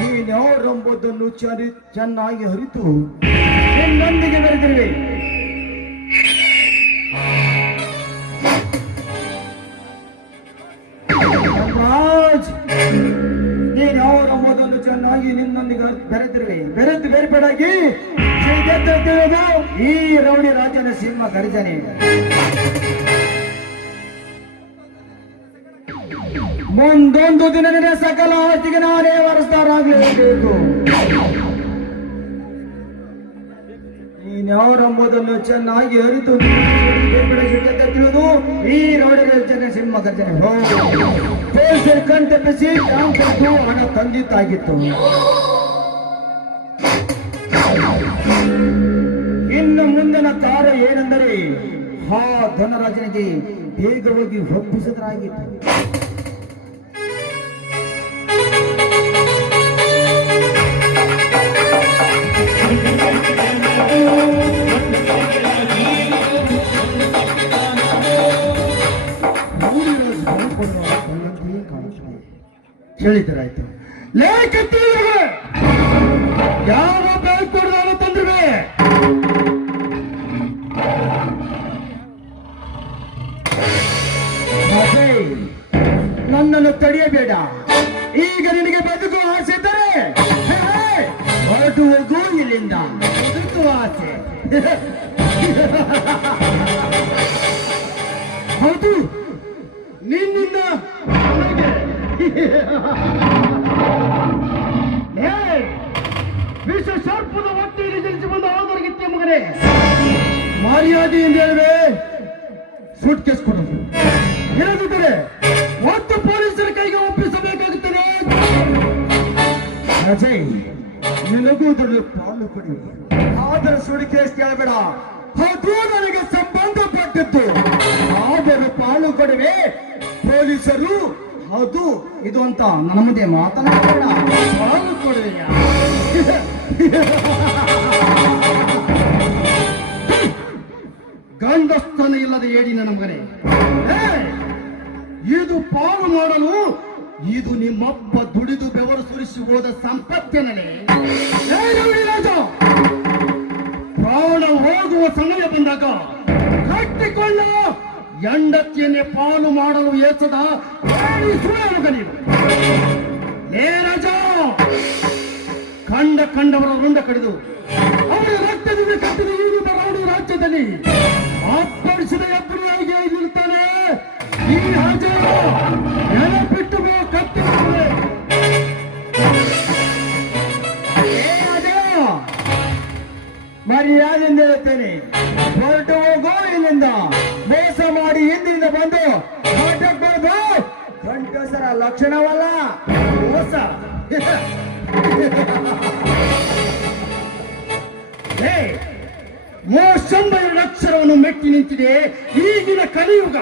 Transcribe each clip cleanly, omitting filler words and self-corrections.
ನೀನ್ಯಾರೆಂಬುದನ್ನು ಚೆನ್ನಾಗಿ ಅರಿತು ನಿನ್ನೊಂದಿಗೆ ಬೆರೆತಿರುವೆ. ನೀನ್ಯಾರೆಂಬುದನ್ನು ಚೆನ್ನಾಗಿ ನಿನ್ನೊಂದಿಗೆ ಬೆರೆತಿರುವೆ. ಬೆರೆತು ಬೇರ್ಪೇಡಾಗಿ ಈ ರೌಡಿ ರಾಜನ ಸಿಂಹ ಗರ್ಜನೆ. ಮುಂದೊಂದು ದಿನ ನಿನ್ನ ಸಕಲ ಆಸ್ತಿಗೆ ನಾನೇ ವಾರಸ್ದಾರಾಗಲೇಬೇಕು. ನೀನ್ಯಾವರೆಂಬುದನ್ನು ಚೆನ್ನಾಗಿ ಅರಿತು ತಿಳಿದು ಈ ರೌಡಿ ರಾಜನ ಸಿಂಹ ಗರ್ಜನೆ. ಪೊಲೀಸರು ಕಣ್ತಪ್ಪಿಸಿ ಹಣ ತಂದಿತ್ತಾಗಿತ್ತು. ಇನ್ನು ಮುಂದಿನ ಕಾರ್ಯ ಏನೆಂದರೆ ಆ ಧನರಾಜನಿಗೆ ಬೇಗವಾಗಿ ಒಪ್ಪಿಸಿದ್ರಾಗಿತ್ತು. ಹೇಳಿದರಾಯ್ತು. ಯಾವ ಬ್ಯಾಂಕ್ ಕೊಡೋದು ತಂದ್ರವೆ ನನ್ನನ್ನು ತಡೆಯಬೇಡ. ಈಗ ನಿನಗೆ ಬದುಕುವ ಆಸೆ ಇದ್ದರೆ ಹೊರಟು ಹೋಗು ಇಲ್ಲಿಂದ. ಬದುಕುವ ಆಸೆ ಹೌದು, ನಿನ್ನಿಂದ ವಿಶ್ವ ಸರ್ಪದ ಹೊಟ್ಟೆಯಲ್ಲಿ ಜನಿಸಿ ಬಂದ ಹೋದವರಿಗಿತ್ತೆ ಮಗನೇ. ಮರ್ಯಾದೆಯಿಂದ ಹೇಳುವೆ, ಸೂಟ್ ಕೇಸ್ ಕೊಡೋದು ಇರದಿದ್ದರೆ ಮತ್ತು ಪೊಲೀಸರ ಕೈಗೆ ಒಪ್ಪಿಸಬೇಕಾಗುತ್ತದೆ. ಅಜಯ್, ನಿನಗುವುದನ್ನು ಪಾಲು ಕೊಡಿ. ಆದರೆ ಸುಡಿ ಕೇಸ್ ಕೇಳಬೇಡ. ಅದು ನನಗೆ ಸಂಬಂಧಪಟ್ಟಿದ್ದು. ಆದರೂ ಪಾಲು ಕೊಡುವೆ. ಪೊಲೀಸರು ಹೌದು ಇದು ಅಂತ ನನ್ನ ಮುಂದೆ ಮಾತನಾಡಬೇಡ. ಪಾಲು ಕೊಡುವೆಯ ಗಂಡಸ್ತನ ಇಲ್ಲದ ಏಡಿ ನನ್ನ ಮಗನೇ. ಇದು ಪಾಲು ಮಾಡಲು ಇದು ನಿಮ್ಮಪ್ಪ ದುಡಿದು ಬೆವರು ಸುರಿಸಿ ಹೋದ ಸಂಪತ್ತಿನಲ್ಲೇ. ಪ್ರಾಣ ಹೋಗುವ ಸಮಯ ಬಂದಾಗ ಕಟ್ಟಿಕೊಳ್ಳ ಹೆಂಡತಿಯನ್ನೇ ಪಾಲು ಮಾಡಲು ಏಸದ ಮಗ ನೀವು. ಏ ರಾಜ, ಕಂಡವರ ರುಂಡ ಕಡಿದು ಅವರ ರಕ್ತದಿಂದ ಕಟ್ಟಿದ ಈ ರೌಡಿ ರಾಜ್ಯದಲ್ಲಿ ಅಪ್ಪಳಿಸಿದ ಎಬ್ಬರಿಯಾಗಿ ಇರುತ್ತಾನೆ ಈ ರಾಜ. ನೆನಪಿಟ್ಟು ಕಟ್ಟಿರುತ್ತದೆ. ಮರ್ಯಾದೆಯಿಂದ ಹೇಳ್ತೇನೆ, ಹೊರಟು ಹೋಗೋ ಇಲ್ಲಿಂದ. ಮೋಸ ಮಾಡಿ ಹಿಂದಿಂದ ಬಂದು ಮಾತಾಡ್ಬಾರ್ದು. ಗಂಡಸರ ಲಕ್ಷಣವಲ್ಲ ಮೋಸ. ಮೋಸಂಬ ಅಕ್ಷರವನ್ನು ಮೆಟ್ಟಿ ನಿಂತಿದೆ ಈಗಿನ ಕಲಿಯುಗ.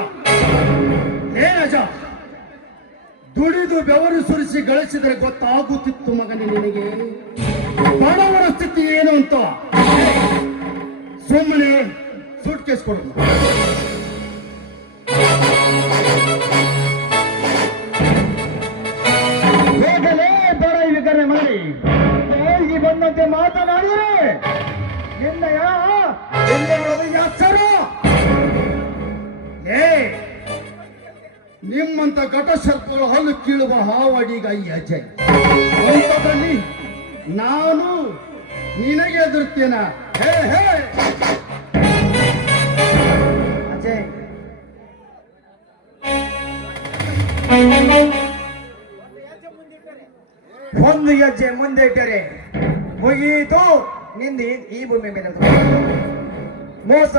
ರಾಜ, ದುಡಿದು ಬೆವರು ಸುರಿಸಿ ಗಳಿಸಿದರೆ ಗೊತ್ತಾಗುತ್ತಿತ್ತು ಮಗನೇ ನಿನಗೆ ಬಡವರ ಸ್ಥಿತಿ ಏನು ಅಂತ. ಸುಮ್ಮನೆ ಸೂಟ್ ಕೇಸ್ ಕೊಡೋದು. ಬೇಗಲೇ ಬಡ ವಿಕರಣೆ ಮಾಡಿ ಹೋಗಿ ಬಂದಂತೆ ಮಾತನಾಡಿದರೆ ನಿನ್ನಯ ಹೆಸರು. ನಿಮ್ಮಂತ ಘಟಸರ್ಪಗಳು ಹಲ್ಲು ಕೀಳುವ ಹಾವಡಿಗ ಈ ಅಜಯ್. ಅಂಥದ್ರಲ್ಲಿ ನಾನು ನಿನಗೆ ಎದುರುತ್ತೇನ? ಅಜಯ್, ಒಂದು ಹೆಜ್ಜೆ ಮುಂದೆ ಇಟ್ಟರೆ ಮುಗಿಯಿತು ನಿಂದ ಈ ಭೂಮಿ ಮೇಲೆ ಮೋಸ.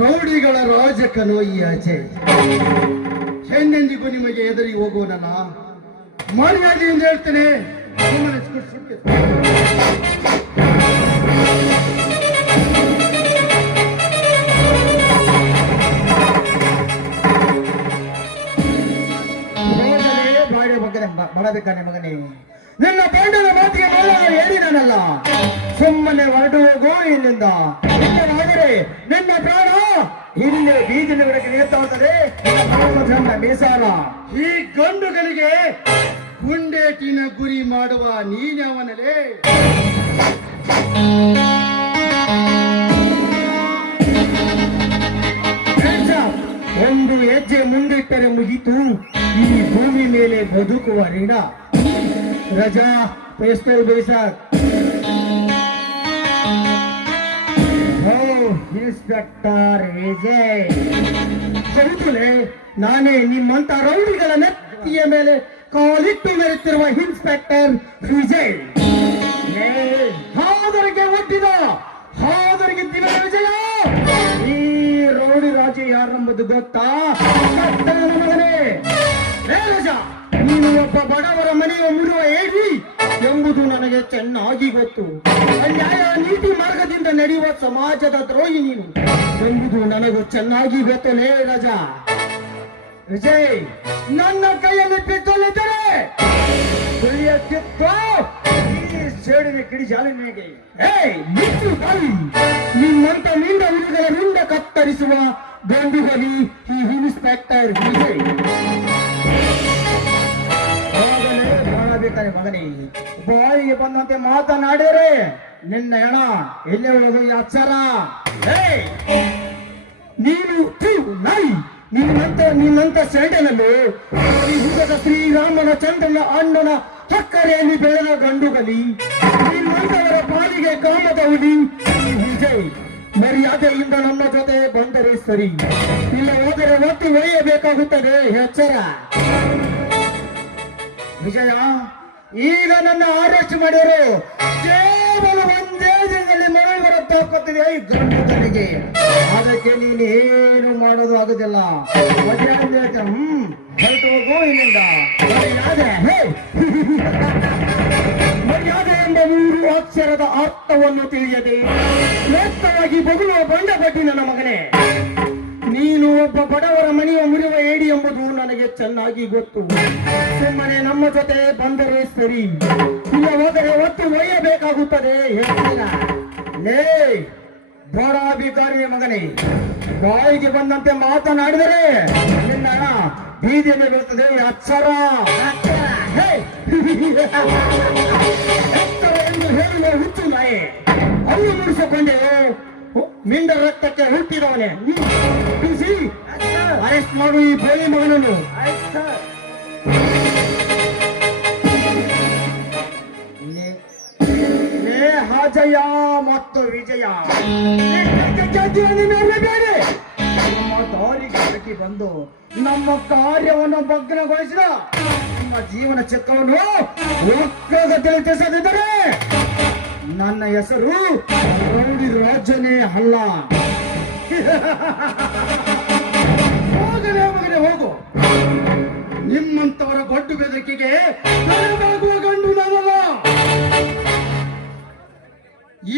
ರೌಡಿಗಳ ರಾಜಕನು ಈ ಅಜಯ್. ಎಂದೆಂದಿಗೂ ನಿಮಗೆ ಎದುರಿ ಹೋಗುವನಲ್ಲ. ಮರ್ಯಾದೆಯಿಂದ ಹೇಳ್ತೇನೆ, ಮಾಡಬೇಕಾನೆ ಮಗನೇ. ನಿನ್ನ ಗಂಡನ ಮಾತಿಗೆ ಹೇಳಿದನಲ್ಲ, ಸುಮ್ಮನೆ ಹೊರಟು ಹೋಗು ಇಲ್ಲಿಂದ. ಇಲ್ಲವಾದರೆ ನಿನ್ನ ಪ್ರಾಣ ಇಲ್ಲೇ ಬೀದಿನ ಒಳಗೆ ನೇತಾಡ್ತದೆ ಬೇಸಾರ. ಈ ಗಂಡುಗಳಿಗೆ ಗುಂಡೇಟಿನ ಗುರಿ ಮಾಡುವ ನೀನವನಲೇ. ಒಂದು ಹೆಜ್ಜೆ ಮುಂದಿಟ್ಟರೆ ಮುಗಿತು ಈ ಭೂಮಿ ಮೇಲೆ ಬದುಕುವ ಋಣ. ರಜಾ ಪೇಸ್ಟಲ್ ಬೇಸಾಕ್. ಇನ್ಸ್ಪೆಕ್ಟರ್ ವಿಜಯ್, ಹೌದುಲೇ, ನಾನೇ ನಿಮ್ಮಂತ ರೌಡಿಗಳ ನೆತ್ತಿಯ ಮೇಲೆ ಕಾಲಿಟ್ಟು ಮೆರೆತಿರುವ ಇನ್ಸ್ಪೆಕ್ಟರ್ ವಿಜಯ್. ಹಾದರಿಗೆ ಹುಟ್ಟಿದ ಹಾದರಿಗಿದ್ದಿನ ವಿಜಯ. ಈ ರೌಡಿ ರಾಜ ಯಾರೆಂಬುದು ಗೊತ್ತಾ ಮಗನೇ? ರಜಾ, ನೀನು ಒಬ್ಬ ಬಡವರ ಮನೆಯ ಮುರುವ ಏಡಿ ಎಂಬುದು ನನಗೆ ಚೆನ್ನಾಗಿ ಗೊತ್ತು. ಅನ್ಯಾಯ ನೀತಿ ಮಾರ್ಗದಿಂದ ನಡೆಯುವ ಸಮಾಜದ ದ್ರೋಹಿ ನೀನು ಎಂಬುದು ನನಗೂ ಚೆನ್ನಾಗಿ ಗೊತ್ತಲೇ ರಜಾ. ವಿಜಯ್, ನನ್ನ ಕೈಯಲ್ಲಿ ಪಿಸ್ತೂಲಿದ್ದರೆ ಸೇಡಿನ ಕಿಡಿ ಜಾಲಿನೆಗೆ ನಿಮ್ಮಂತ ಮಿಂಡ ಹುಡುಗರ ಮಿಂಡ ಕತ್ತರಿಸುವ ಗಂಡುಗಲಿ ಈ ಇನ್ಸ್ಪೆಕ್ಟರ್ ವಿಜಯ್. ಮಾಡಬೇಕಾರೆ ಮಗನೇ, ಬಾಯಿಗೆ ಬಂದಂತೆ ಮಾತನಾಡಿದರೆ ನಿನ್ನ ಹೆಣ ಎಲ್ಲಿ ಉಳ್ಳದು ಅಕ್ಷರ. ನೀನು ನಾಯಿ, ನಿನ್ನಂತ ಸೆಂಡನಲ್ಲೂ ಹುಡುಗದ ಶ್ರೀರಾಮನ ಚಂದ್ರನ ಅಣ್ಣನ ಸಕ್ಕರೆಯಲ್ಲಿ ಬೆಳೆದ ಗಂಡುಗಲಿ, ನಿನ್ನಂತವರ ಪಾಲಿಗೆ ಕಾಮದ ಹುಲಿ ವಿಜಯ್. ಮರ್ಯಾದೆಯಿಂದ ನಮ್ಮ ಜೊತೆ ಬಂದರೆ ಸರಿ, ಇಲ್ಲ ಹೋದರೆ ಒತ್ತು ಒಯ್ಯಬೇಕಾಗುತ್ತದೆ, ಎಚ್ಚರ. ವಿಜಯ, ಈಗ ನನ್ನ ಅರೆಸ್ಟ್ ಮಾಡಿದರು ಕೇವಲ ಒಂದೇ ದಿನದಲ್ಲಿ ಮರಳಿ ಬರುತ್ತಾಗುತ್ತದೆ ಈ ಗಂಡುಗಳಿಗೆ. ಅದಕ್ಕೆ ನೀನೇನು ಮಾಡೋದು ಆಗುದಿಲ್ಲ. ಹೊರಟು ಹೋಗು ಇಲ್ಲಿಂದ. ಮರ್ಯಾದೆ ಎಂಬ 3 ಅಕ್ಷರದ ಅರ್ಥವನ್ನು ತಿಳಿಯದೆ ವ್ಯಕ್ತವಾಗಿ ಬಗುಳುವ ಬಂಡ ಬಡ್ಡಿ ನನ್ನ ಮಗನೇ. ನೀನು ಒಬ್ಬ ಬಡವರ ಮನೆಯ ಮುರಿಯುವ ಏಡಿ ಎಂಬುದು ನನಗೆ ಚೆನ್ನಾಗಿ ಗೊತ್ತು. ಸುಮ್ಮನೆ ನಮ್ಮ ಜೊತೆ ಬಂದರೆ ಸರಿ, ಇಲ್ಲ ಹೋದರೆ ಒತ್ತು ಒಯ್ಯಬೇಕಾಗುತ್ತದೆ. ಹೇಳ್ತೀರ ಲೇ ಬಡ ಅಧಿಕಾರಿಯ ಮಗನೇ, ಬಾಯಿಗೆ ಬಂದಂತೆ ಮಾತನಾಡಿದರೆ ನಿನ್ನ ಬೀದಿಯಲ್ಲಿ ಬರುತ್ತದೆ ಅಕ್ಷರ. ಎಂದು ಹೇಳುವ ಹುಚ್ಚು ನಾಯಿ ಅನ್ನು ಮುಡಿಸಿಕೊಂಡೆ ಮಿಂಡ ರಕ್ತಕ್ಕೆ ಹುಟ್ಟಿದವನೇ. ಅರೆಸ್ಟ್ ಮಾಡು ಈ ಬೋಳಿ ಮಗನನ್ನು. ಹಾಜಯ್ಯ ಮತ್ತು ವಿಜಯ, ಬೇರೆ ನಮ್ಮ ದಾರಿಗೆ ಅಡಕಿ ಬಂದು ನಮ್ಮ ಕಾರ್ಯವನ್ನು ಭಗ್ನಗೊಳಿಸಿದ ನಮ್ಮ ಜೀವನ ಚಕ್ರವನ್ನು ಒಕ್ಕಗದಲ್ಲಿ ತಿಳಿಸದಿದ್ದರೆ ನನ್ನ ಹೆಸರು ರೌಡಿ ರಾಜನೇ ಅಲ್ಲ. ಹೋಗಲೇ ಮಗನೇ ಹೋಗು. ನಿಮ್ಮಂತವರ ಗೊಡ್ಡು ಬೆದರಿಕೆಗೆ ತಲೆಬಾಗುವ ಗಂಡು ನಾನಲ್ಲ.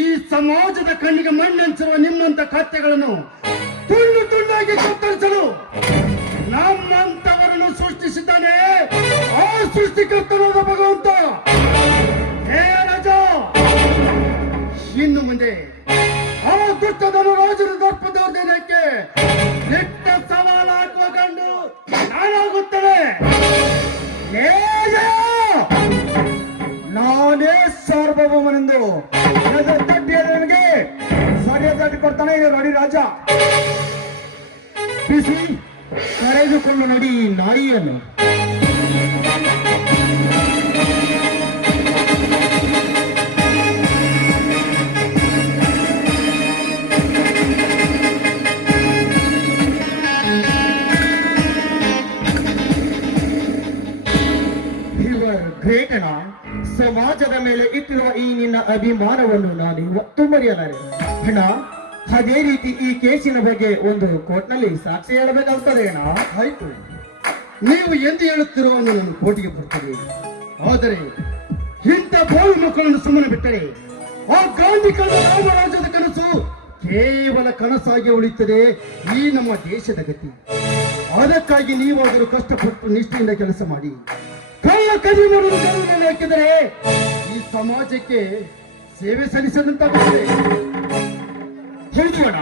ಈ ಸಮಾಜದ ಕಣ್ಣಿಗೆ ಮಣ್ಣೆಂಚಿರುವ ನಿಮ್ಮಂತ ಕತ್ತೆಗಳನ್ನು ತುಂಡು ತುಂಡಾಗಿ ಕತ್ತರಿಸಲು ನಮ್ಮಂತವರನ್ನು ಸೃಷ್ಟಿಸಿದ್ದಾನೆ ಆ ಸೃಷ್ಟಿಕರ್ತನಾದ ಭಗವಂತ. ಹೇ ರಾಜ, ಇನ್ನು ಮುಂದೆ ಆ ದುಷ್ಟದನು ರಾಜನ ದರ್ಪದೋರ್ದೇನಕ್ಕೆ ದಿಟ್ಟ ಸವಾಲ ಹಾಕುವ ಗಂಡು ನಾನಾಗುತ್ತೇನೆ. ನಾನೇ ಸಾರ್ವಭೌಮನೆಂದು ತಡ್ಡಿಯನಿಗೆ ಸರಿಯಾದ ತಟ್ಟಿ ಕೊಡ್ತಾನೆ ನೋಡಿ ರಾಜ. ಬಿಸಿ ಕರೆದುಕೊಂಡು ನೋಡಿ ನಾಯಿಯನ್ನು. ಗ್ರೇಟನ ಸಮಾಜದ ಮೇಲೆ ಇಟ್ಟಿರುವ ಈ ನಿನ್ನ ಅಭಿಮಾನವನ್ನು ನಾನು ಇವತ್ತು ಮರೆಯಲಾರೆ ಅಣ್ಣ. ಅದೇ ರೀತಿ ಈ ಕೇಸಿನ ಬಗ್ಗೆ ಒಂದು ಕೋರ್ಟ್ನಲ್ಲಿ ಸಾಕ್ಷಿ ಹೇಳಬೇಕಾಗುತ್ತದೆ ಅಣ್ಣ. ಆಯ್ತು, ನೀವು ಎಂದು ಹೇಳುತ್ತಿರುವ ನನ್ನ ಕೋರ್ಟಿಗೆ ಬರ್ತದೆ. ಆದರೆ ಇಂಥ ಬೋಳು ಮಕ್ಕಳನ್ನು ಸುಮ್ಮನೆ ಬಿಟ್ಟರೆ ಆ ಗಾಂಧಿ ಕಂಡ ರಾಮರಾಜ್ಯದ ಕನಸು ಕೇವಲ ಕನಸಾಗಿ ಉಳಿಯುತ್ತದೆ ಈ ನಮ್ಮ ದೇಶದ ಗತಿ. ಅದಕ್ಕಾಗಿ ನೀವಾದರೂ ಕಷ್ಟಪಟ್ಟು ನಿಷ್ಠೆಯಿಂದ ಕೆಲಸ ಮಾಡಿ ಕಳ್ಳ ಕದಿಮರನ್ನು ಜನರಲ್ಲಿ ಹಾಕಿದರೆ ಈ ಸಮಾಜಕ್ಕೆ ಸೇವೆ ಸಲ್ಲಿಸದಂತಾಗುತ್ತದೆ. ಹೌದು ಅಣ್ಣ,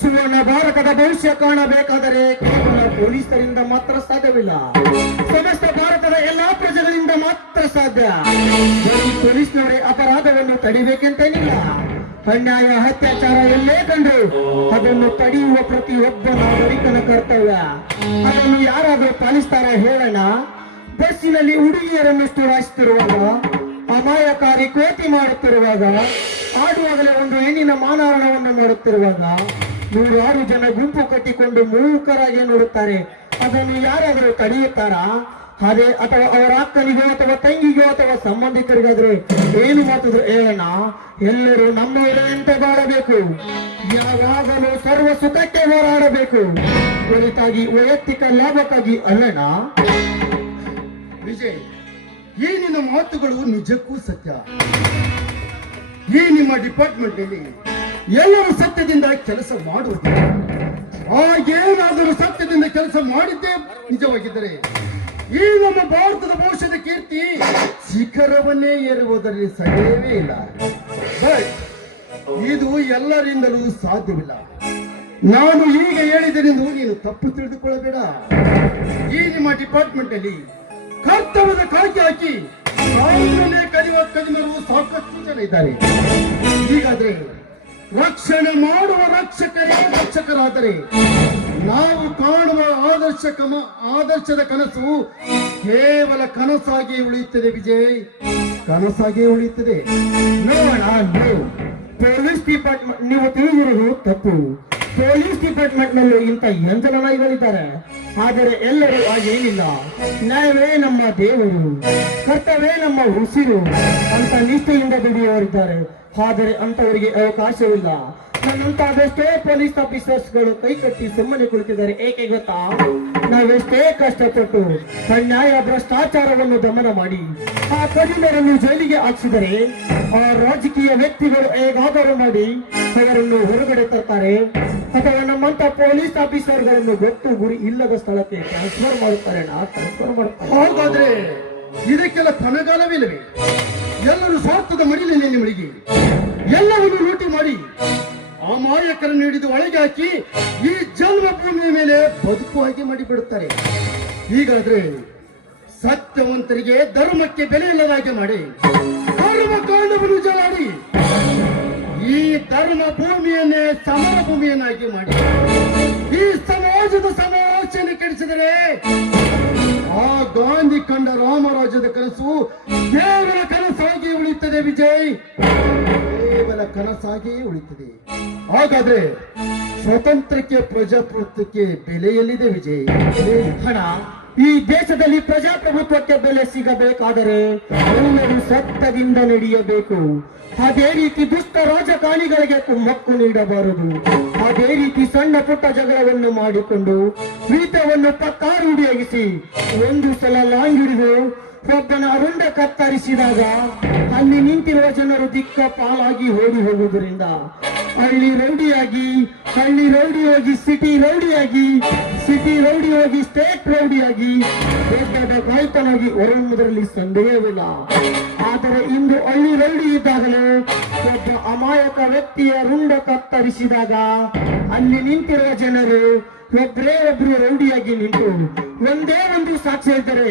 ಸುವರ್ಣ ಭಾರತದ ಭವಿಷ್ಯ ಕಾಣಬೇಕಾದರೆ ಕೇವಲ ಪೊಲೀಸರಿಂದ ಮಾತ್ರ ಸಾಧ್ಯವಿಲ್ಲ, ಸಮಸ್ತ ಭಾರತದ ಎಲ್ಲಾ ಪ್ರಜೆಗಳಿಂದ ಮಾತ್ರ ಸಾಧ್ಯ. ಬರೀ ಪೊಲೀಸ್ನವರೇ ಅಪರಾಧವನ್ನು ತಡಿಬೇಕೆಂತೇನಿಲ್ಲ. ಅನ್ಯಾಯ ಅತ್ಯಾಚಾರ ಎಲ್ಲೇ ಕಂಡ್ರು ಅದನ್ನು ತಡೆಯುವ ಪ್ರತಿಯೊಬ್ಬ ನಾಗರಿಕನ ಕರ್ತವ್ಯ. ಅದನ್ನು ಯಾರಾದರೂ ಪಾಲಿಸ್ತಾರ ಹೇಳೋಣ? ಬಸ್ಸಿನಲ್ಲಿ ಹುಡುಗಿಯರನ್ನು ಚುಡಾಯಿಸುತ್ತಿರುವಾಗ, ಅಮಾಯಕಾರಿ ಕೋತಿ ಮಾಡುತ್ತಿರುವಾಗ, ಆಡುವಾಗಲೇ ಒಂದು ಹೆಣ್ಣಿನ ಮಾನಹರಣವನ್ನು ಮಾಡುತ್ತಿರುವಾಗ, ನೂರಾರು ಜನ ಗುಂಪು ಕಟ್ಟಿಕೊಂಡು ಮೂಕರಾಗಿ ನೋಡುತ್ತಾರೆ. ಅದನ್ನು ಯಾರಾದರೂ ತಡೆಯುತ್ತಾರಾ? ಅದೇ ಅಥವಾ ಅವರ ಅಕ್ಕನಿಗೋ ಅಥವಾ ತಂಗಿಗೋ ಅಥವಾ ಸಂಬಂಧಿಕರಿಗಾದ್ರೆ ಏನು ಮಾತಿದ್ರು ಹೇಳೋಣ? ಎಲ್ಲರೂ ನಮ್ಮವರೇ ಅಂತ ಬಾಳಬೇಕು, ಯಾವಾಗಲೂ ಸರ್ವ ಸುಖಕ್ಕೆ ಹೋರಾಡಬೇಕು, ಹೊರತಾಗಿ ವೈಯಕ್ತಿಕ ಲಾಭಕ್ಕಾಗಿ ಅಲ್ಲಣ್ಣ. ವಿಜಯ್, ಈ ನಿನ್ನ ಮಾತುಗಳು ನಿಜಕ್ಕೂ ಸತ್ಯ. ಈ ನಿಮ್ಮ ಡಿಪಾರ್ಟ್ಮೆಂಟ್ ಅಲ್ಲಿ ಎಲ್ಲರೂ ಸತ್ಯದಿಂದ ಕೆಲಸ ಮಾಡುವುದಿಲ್ಲ. ಹಾಗೇನಾದರೂ ಸತ್ಯದಿಂದ ಕೆಲಸ ಮಾಡಿದ್ದೇ ನಿಜವಾಗಿದ್ದರೆ ಈ ನಮ್ಮ ಭಾರತದ ಭವಿಷ್ಯದ ಕೀರ್ತಿ ಶಿಖರವನ್ನೇ ಏರುವುದರಲ್ಲಿ ಸಾಧ್ಯವೇ ಇಲ್ಲ. ಬಟ್ ಇದು ಎಲ್ಲರಿಂದಲೂ ಸಾಧ್ಯವಿಲ್ಲ. ನಾನು ಈಗ ಹೇಳಿದರೆಂದು ನೀನು ತಪ್ಪು ತಿಳಿದುಕೊಳ್ಳಬೇಡ. ಈ ನಿಮ್ಮ ಡಿಪಾರ್ಟ್ಮೆಂಟ್ ಅಲ್ಲಿ ಕರ್ತವ್ಯದ ಕಾಯ್ಕೆ ಹಾಕಿ ಕಾನೂನನ್ನೇ ಕಲಿಯುವ ಕದಿಮರು ಸಾಕಷ್ಟು ಜನ ಇದ್ದಾರೆ. ಹೀಗಾದ್ರೆ ರಕ್ಷಣೆ ಮಾಡುವ ರಕ್ಷಕರೇ ರಕ್ಷಕರಾದರೆ ನಾವು ಕಾಣುವ ಆದರ್ಶದ ಕನಸು ಕೇವಲ ಕನಸಾಗಿ ಉಳಿಯುತ್ತದೆ. ವಿಜಯ್, ಕನಸಾಗಿ ಉಳಿಯುತ್ತದೆ. ನೋಡೋಣ, ಪೊಲೀಸ್ ಡಿಪಾರ್ಟ್ಮೆಂಟ್ ನೀವು ತಿಳಿದಿರುವುದು ತಪ್ಪು. ಪೊಲೀಸ್ ಡಿಪಾರ್ಟ್ಮೆಂಟ್ ನಲ್ಲೂ ಇಂಥ ಎಂಜಲ ನಾಯಿಗಳಿದ್ದಾರೆ. ಆದರೆ ಎಲ್ಲರೂ ಹಾಗೇನಿಲ್ಲ. ನ್ಯಾಯವೇ ನಮ್ಮ ದೇವರು, ಕರ್ತವ್ಯವೇ ನಮ್ಮ ಉಸಿರು ಅಂತ ನಿಷ್ಠೆಯಿಂದ ದುಡಿಯುವವರಿದ್ದಾರೆ. ಆದರೆ ಅಂತವರಿಗೆ ಅವಕಾಶವಿಲ್ಲ. ನನ್ನಂತ ಅದೆಷ್ಟೋ ಪೊಲೀಸ್ ಆಫೀಸರ್ಸ್ಗಳು ಕೈ ಕಟ್ಟಿ ಸುಮ್ಮನೆ ಕುಳಿತಿದ್ದಾರೆ. ಏಕೆ ಗೊತ್ತಾ? ನಾವೆಷ್ಟೇ ಕಷ್ಟಪಟ್ಟು ಅನ್ಯಾಯ ಭ್ರಷ್ಟಾಚಾರವನ್ನು ದಮನ ಮಾಡಿ ಆ ಕಡಿಮರನ್ನು ಜೈಲಿಗೆ ಹಾಕಿಸಿದರೆ ಆ ರಾಜಕೀಯ ವ್ಯಕ್ತಿಗಳು ಹೇಗಾದರೂ ಮಾಡಿ ಅವರನ್ನು ಹೊರಗಡೆ ತರ್ತಾರೆ, ಅಥವಾ ನಮ್ಮಂತ ಪೊಲೀಸ್ ಆಫೀಸರ್ಗಳನ್ನು ಗೊತ್ತು ಗುರಿ ಇಲ್ಲದ ಸ್ಥಳಕ್ಕೆ ಟ್ರಾನ್ಸ್ಫರ್ ಮಾಡುತ್ತಾರೆ. ಹಾಗಾದ್ರೆ ಇದಕ್ಕೆಲ್ಲ ಕೊನೆಗಾಲವಿಲ್ಲವೇ? ಎಲ್ಲರೂ ಸ್ವಾರ್ಥದ ಮಡಿಲಿನಲ್ಲಿ ನಿಮ್ಮಳಿಗೆ ಎಲ್ಲವನ್ನು ಲೂಟಿ ಮಾಡಿ ಅಮಾಯಕರನ್ನು ಹಿಡಿದು ಒಳಗೆ ಹಾಕಿ ಈ ಜನ್ಮಭೂಮಿಯ ಮೇಲೆ ಬದುಕುವಾಗಿ ಮಾಡಿಬಿಡುತ್ತಾರೆ. ಹೀಗಾದ್ರೆ ಸತ್ಯವಂತರಿಗೆ ಧರ್ಮಕ್ಕೆ ಬೆಲೆ ಇಲ್ಲದಾಗೆ ಮಾಡಿ ಧರ್ಮ ಕಾಂಡವನ್ನು ಜಲಾಡಿ ಈ ಧರ್ಮ ಭೂಮಿಯನ್ನೇ ಸಮರ ಭೂಮಿಯನ್ನಾಗಿ ಮಾಡಿ ಈ ಸಮಾಜದ ಸಮಾಲೋಚನೆ ಕೆಡಿಸಿದರೆ ಆ ಗಾಂಧಿ ಕಂಡ ರಾಮರಾಜ್ಯದ ಕನಸು ಕೇವಲ ಕನಸಾಗಿ ಉಳಿಯುತ್ತದೆ. ವಿಜಯ್, ಕೇವಲ ಕನಸಾಗಿಯೇ ಉಳಿಯುತ್ತದೆ. ಹಾಗಾದ್ರೆ ಸ್ವತಂತ್ರಕ್ಕೆ ಪ್ರಜಾಪ್ರಭುತ್ವಕ್ಕೆ ಬೆಲೆ ಎಲ್ಲಿದೆ ವಿಜಯ್? ಹಣ ಈ ದೇಶದಲ್ಲಿ ಪ್ರಜಾಪ್ರಭುತ್ವಕ್ಕೆ ಬೆಲೆ ಸಿಗಬೇಕಾದರೆ ಎಲ್ಲರೂ ಸತ್ಯದಿಂದ ನಡೆಯಬೇಕು. ಅದೇ ರೀತಿ ದುಷ್ಟ ರಾಜಕಾರಣಿಗಳಿಗೆ ಕುಮ್ಮಕ್ಕು ನೀಡಬಾರದು. ಅದೇ ರೀತಿ ಸಣ್ಣ ಪುಟ್ಟ ಜಗಳವನ್ನು ಮಾಡಿಕೊಂಡು ವೀತವನ್ನು ಪಕ್ಕಾರೂಢಿಯಾಗಿಸಿ ಒಂದು ಸಲ ಲಾಂಗ್ ಹಿಡಿದು ಒಬ್ಬನ ಅರುಂಡ ಕತ್ತರಿಸಿದಾಗ ಅಲ್ಲಿ ನಿಂತಿರುವ ಜನರು ದಿಕ್ಕ ಪಾಲಾಗಿ ಓಡಿ ಹೋಗುವುದರಿಂದ ಹಳ್ಳಿ ರೌಡಿ ಹೋಗಿ ಸಿಟಿ ರೌಡಿ ಹೋಗಿ ಸ್ಟೇಟ್ ರೌಡಿಯಾಗಿ ದೊಡ್ಡ ಗಾಯಕನಾಗಿ ಹೊರಹೊಮ್ಮುವುದರಲ್ಲಿ ಸಂದೇಹವಿಲ್ಲ. ಆದರೆ ಇಂದು ಹಳ್ಳಿ ರೌಡಿ ಇದ್ದಾಗಲೇ ಒಬ್ಬ ಅಮಾಯಕ ವ್ಯಕ್ತಿಯ ರುಂಡ ಕತ್ತರಿಸಿದಾಗ ಅಲ್ಲಿ ನಿಂತಿರುವ ಜನರು ಒಬ್ರು ರೌಡಿಯಾಗಿ ನಿಂತು ಒಂದೇ ಒಂದು ಸಾಕ್ಷ್ಯ ಇದ್ದರೆ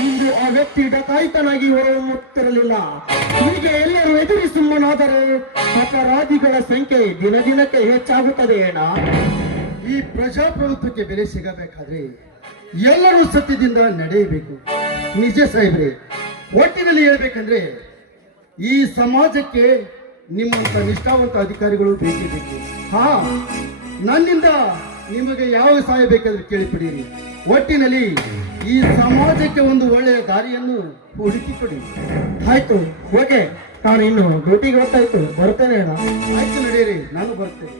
ಇಂದು ಆ ವ್ಯಕ್ತಿ ಡಕಾಯಿತನಾಗಿ ಹೊರಹೊಮ್ಮುತ್ತಿರಲಿಲ್ಲ. ಹೀಗೆ ಎಲ್ಲರೂ ಎದುರಿ ಸುಮ್ಮನಾದರೆ ಅಪರಾಧಿಗಳ ಸಂಖ್ಯೆ ದಿನದಿನಕ್ಕೆ ಹೆಚ್ಚಾಗುತ್ತದೆ. ಅಣ್ಣ, ಈ ಪ್ರಜಾಪ್ರಭುತ್ವಕ್ಕೆ ಬೆಲೆ ಸಿಗಬೇಕಾದ್ರೆ ಎಲ್ಲರೂ ಸತ್ಯದಿಂದ ನಡೆಯಬೇಕು. ನಿಜ ಸಾಹೇಬ್ರೆ, ಒಟ್ಟಿನಲ್ಲಿ ಹೇಳ್ಬೇಕಂದ್ರೆ ಈ ಸಮಾಜಕ್ಕೆ ನಿಮ್ಮಂತ ನಿಷ್ಠಾವಂತ ಅಧಿಕಾರಿಗಳು ಬೇಕೇ ಬೇಕು. ಹಾ, ನನ್ನಿಂದ ನಿಮಗೆ ಯಾವ ಸಹಾಯ ಬೇಕಾದ್ರೂ ಕೇಳಿಪಡೀರಿ. ಒಟ್ಟಿನಲ್ಲಿ ಈ ಸಮಾಜಕ್ಕೆ ಒಂದು ಒಳ್ಳೆಯ ದಾರಿಯನ್ನು ಹುಡುಕಿಕೊಡಿ. ಆಯ್ತು, ಓಕೆ. ನಾನು ಇನ್ನು ಡ್ಯೂಟಿಗೆ ಹೋಗ್ತಾ ಇತ್ತು, ಬರ್ತೇನೆ ಅಣ್ಣ. ಆಯ್ತು, ನಡೆಯಿರಿ, ನಾನು ಬರ್ತೇನೆ.